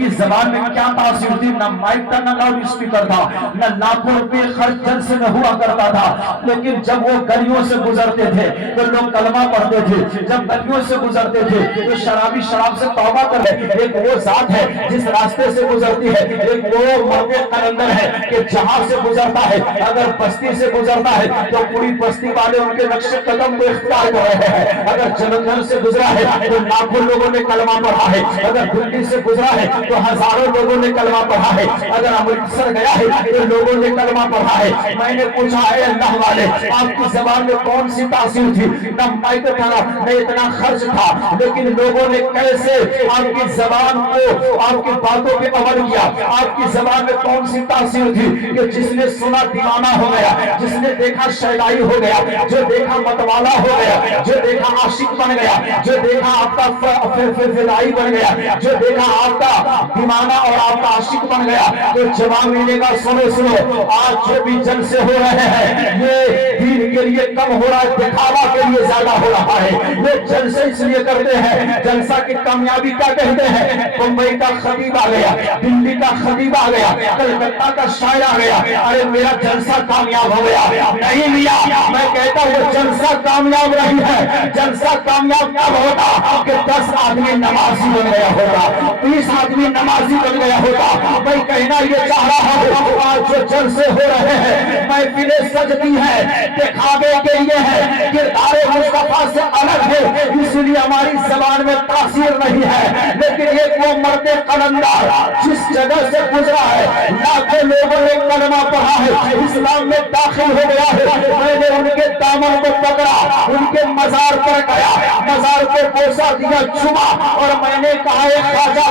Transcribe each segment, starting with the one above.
کی زبان میں کیا تاثیر تھی؟ نہ مائک تھا، نہ لاؤڈ اسپیکر تھا، نہ لاکھوں روپے خرچ جن سے نہ ہوا کرتا تھا، لیکن جب وہ گلیوں سے گزرتے تھے تو لوگ کلمہ پڑھتے تھے، جب گلیوں سے گزرتے تھے تو شرابی شراب سے توبہ کرتے۔ ایک وہ ذات ہے جس راستے سے گزرتی ہے، ایک وہ مرد قلندر ہے کہ جہاں سے گزرتا ہے اگر بستی سے گزرتا ہے تو پوری بستی والے ان کے نقش قدم کو اختیار کر رہے ہیں، اگر جلندھر سے گزرا ہے تو لاکھوں لوگوں نے کلمہ پڑھا ہے، اگر دلی سے گزرا ہے تو ہزاروں لوگوں نے کلمہ پڑھا ہے، اگر امرتسر گیا ہے تو لوگوں نے کلمہ پڑھا ہے۔ میں نے پوچھا اے اللہ والے آپ کی زبان میں کون سی تاثیر تھی؟ نہ مائک تھا نہ اتنا خرچ تھا، لیکن لوگوں نے کیسے آپ کی زبان کو آپ کی باتوں پہ عمل کیا؟ آپ کی زبان میں کون سی تاثیر تھی کہ جس نے سنا دیوانہ ہو گیا، جس نے دیکھا شیدائی ہو گیا، جو دیکھا متوالا ہو گیا، جو دیکھا عاشق بن گیا، جو دیکھا آپ کا فدائی بن گیا، جو دیکھا آپ کا دیوانہ اور آپ کا عاشق بن گیا؟ تو جواب ملے گا سنو آج جو بھی جلسے ہو رہے ہیں یہ دین کے لیے کم ہو رہا ہے، دکھاوا کے لیے زیادہ ہو رہا ہے۔ یہ جلسے اس لیے کرتے ہیں، جلسہ کی کامیابی کیا کہتے ہیں؟ بمبئی کا خطیب آ گیا، دلی کا خطیب آ گیا، کلکتہ کا شاعر آ گیا، ارے میرا جلسہ کامیاب ہو گیا۔ نہیں میاں، میں کہتا ہوں جلسہ کامیاب نہیں ہے، جلسہ کامیاب کب ہوتا کہ 10 آدمی نمازی بن گیا ہوتا، 30 آدمی نمازی بن گیا ہوتا۔ میں کہنا یہ چاہ رہا ہوں آج جو جلسے ہو رہے ہیں محفلیں سجتی ہیں دکھاوے کے لیے ہے، کردار مصطفیٰ سے الگ ہے، اس لیے ہماری زبان میں تاثیر نہیں ہے۔ لیکن ایک وہ مرد قلندر جس جگہ سے گزرا ہے لاکھوں لوگوں نے کلمہ پڑھا ہے، اسلام میں داخل ہو گیا ہے، میں نے ان کے دامن کو پکڑا، ان کے مزار پر گیا، مزار کو بوسہ دیا، چوما، اور میں نے کہا اے خواجہ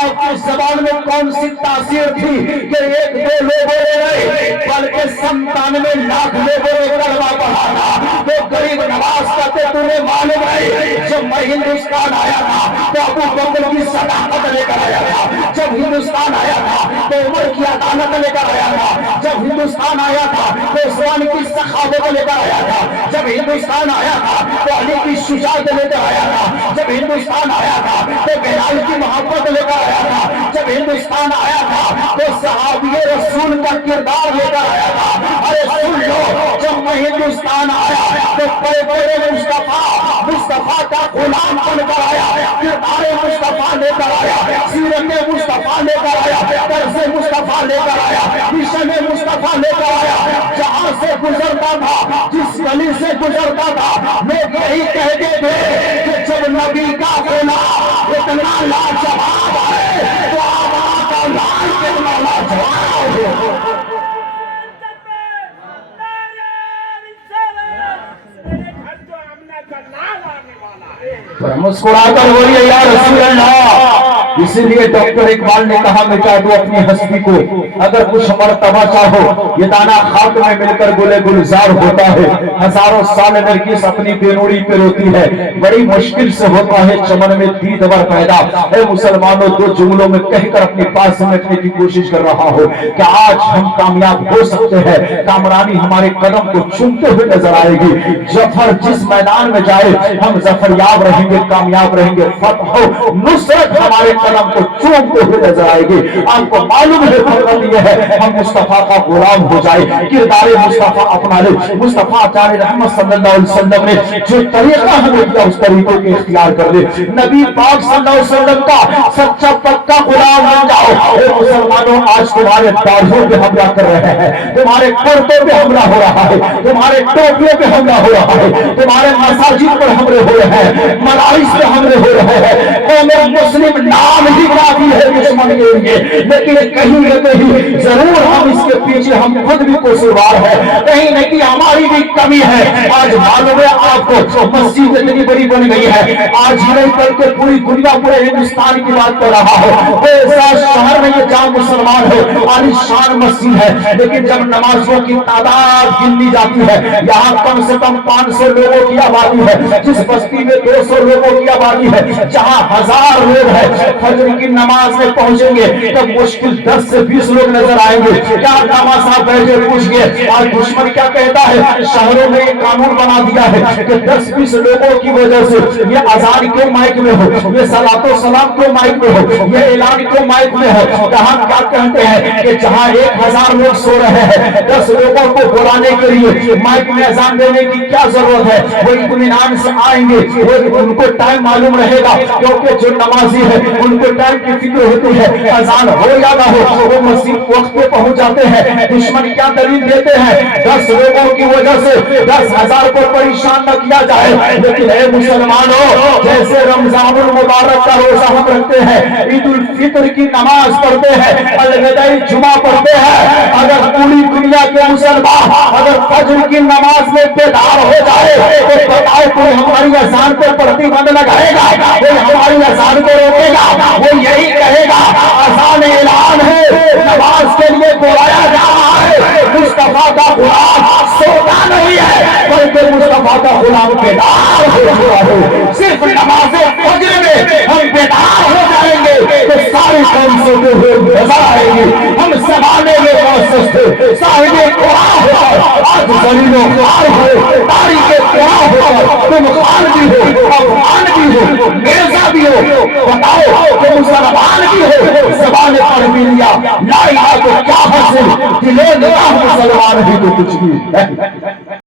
آپ کی زبان میں کون سی تاثیر تھی کہ ایک دو لوگوں نے نہیں بلکہ 97 لاکھ لوگوں نے کلمہ پڑھا تھا؟ تو غریب نواز کہتے تمہیں معلوم ہے جب میں ہندوستان آیا تھا تو ابو بکر کی صداقت لے کر آیا تھا، جب ہندوستان آیا تھا تو عمر کی عدالت لے کر آیا تھا، جب ہندوستان آیا تھا تو عثمان کی سخاوت لے کر آیا تھا، جب ہندوستان آیا تھا تو علی کی شجاعت لے کر آیا تھا، جب ہندوستان آیا تھا تو بلال کی محبت لے کر آیا تھا، جب ہندوستان آیا تھا تو صحابی رسول کا کردار لے کر آیا تھا۔ ارے سن لو جب میں ہندوستان آیا تو بڑے مصطفیٰ کا غلام بن کر آیا، کردار مصطفیٰ لے کر آیا، سیرت مصطفیٰ لے کر آیا، درس مصطفیٰ لے کر آیا، مشن مصطفیٰ لے کر آیا۔ جہاں سے گزرتا تھا جس گلی سے گزرتا تھا لوگ یہی کہتے تھے کہ جب نبی کا غلام اتنا لاجواب ہے تو آقا کا لال کتنا لاجواب ہے۔ مسکرا کر بولیے یا رسول اللہ۔ اسی لیے ڈاکٹر اقبال نے کہا مٹا دو اپنی ہستی کو اگر کچھ مرتبہ چاہو، یہ دانا خاک میں مل کر گلے گلزار ہوتا ہے، ہزاروں سال نرگس اپنی بینوڑی پہ روتی ہے، بڑی مشکل سے ہوتا ہے چمن میں دید ور پیدا۔ اے مسلمانوں دو جملوں میں کہہ کر اپنی بات سمجھنے کی کوشش کر رہا ہوں کہ آج ہم کامیاب ہو سکتے ہیں، کامرانی ہمارے قدم کو چومتے ہوئے نظر آئے گی۔ ظفر جس میدان میں جائے ہم ظفر یاب رہیں گے، کامیاب رہیں گے، فتح و نصرت ہمارے قدم کو چومتے ہوئے نظر آئے گی۔ آپ کو معلوم ہے فرق یہ ہے ہم مصطفیٰ کا غلام ہو جائے، کردار مصطفیٰ اپنا لے، مصطفیٰ جان رحمت صلی اللہ علیہ وسلم نے جو طریقہ ہمیں دیا اس طریقے کے اختیار کر لے، نبی پاک صلی اللہ علیہ وسلم کا سچا پکا غلام بن جاؤ۔ اے مسلمانوں آج تمہارے داڑھیوں پہ حملہ کر رہے ہیں، تمہارے کرتوں پہ حملہ ہو رہا ہے، تمہارے ٹوپیوں پہ حملہ ہو رہا ہے، تمہارے مساجد پر حملے ہو رہے ہیں، مدارس پہ حملے ہو رہے ہیں۔ قوم مسلم نام ہی کافی ہے دشمن کے لیے، لیکن کہیں نہ کہیں ضرور ہم اس کے پیچھے ہم خود بھی قصوروار ہیں، کہیں نہ کہیں ہماری بھی کمی ہے۔ آج معلوم ہے آپ کو مسجد اتنی بڑی بن گئی ہے، آج ہی نہیں بلکہ پوری دنیا پورے ہندوستان کی بات کر رہا ہے، ایسا شہر میں یہ جام مسلمان مسلمان ہے، عالیشان مسجد ہے، لیکن جب نمازیوں کی تعداد گنی جاتی ہے، یہاں کم سے کم 500 لوگوں کی آبادی ہے، جس بستی میں 200 لوگوں کی آبادی ہے، جہاں 1000 لوگ ہیں، فجر کی نماز میں پہنچیں گے تو مشکل 10 سے 20 لوگ نظر آئیں گے۔ کیا نماز صاحب بیٹھے پوچھ گئے آج دشمن کیا کہتا ہے؟ شہروں میں ایک قانون بنا دیا ہے کہ 10-20 لوگوں کی وجہ سے یہ اذان کیوں مائک میں ہو، یہ صلاۃ و سلام کیوں مائک میں ہو، یہ اعلان کیوں مائک میں ہے؟ کہاں کیا کہتے ہیں کہ جہاں 1000 لوگ سو رہے ہیں، 10 لوگوں کو بلانے کے لیے مائک میں اذان دینے کی کیا ضرورت ہے؟ وہ اطمینان سے آئیں گے، وہ ان کو ٹائم معلوم رہے گا، کیونکہ جو نمازی ہے ان کو ٹائم کی فکر ہوتی ہے، اذان ہو یا نہ ہو وہ مسجد وقت پہ پہنچ جاتے ہیں۔ دشمن کیا دلیل دیتے ہیں؟ 10 لوگوں کی وجہ سے 10,000 کو پریشان نہ کیا جائے، لیکن اے مسلمانوں جیسے رمضان المبارک کا روزہ ہم رکھتے ہیں، عید الفطر کی نماز پڑھتے ہیں، الوداعی جمعہ پڑھتے ہیں، اگر پوری دنیا کے مسلمان اگر فجر کی نماز میں بیدار ہو جائے تو بتاؤ کوئی ہماری اذان پہ پرتیبند لگائے گا؟ کوئی ہماری اذان کو روکے گا؟ وہ یہی کہے گا اذان اعلان ہے، نماز کے لیے بلایا جا رہا ہے، مصطفیٰ کا غلام سوتا نہیں ہے بلکہ مصطفیٰ کا غلام بیدار ہوا ہے۔ صرف نماز فجر میں ہم بیدار ہو جائیں گے تو ساری قوم سوتے ہوئے نظر آئے گی۔ ہم زمانے میں معزز تھے، صاحب قرآن ہو کر آج ذلیل و خوار ہو، تاریخ قرآن ہو کر تم خان بھی ہو، افغان بھی ہو، مرزا بھی ہو، بتاؤ کہ مسلمان بھی ہو، زبان پر بھی لیا لا الہ تو کیا حاصل، دل و نگاہ مسلمان ہی تو کچھ بھی ہے۔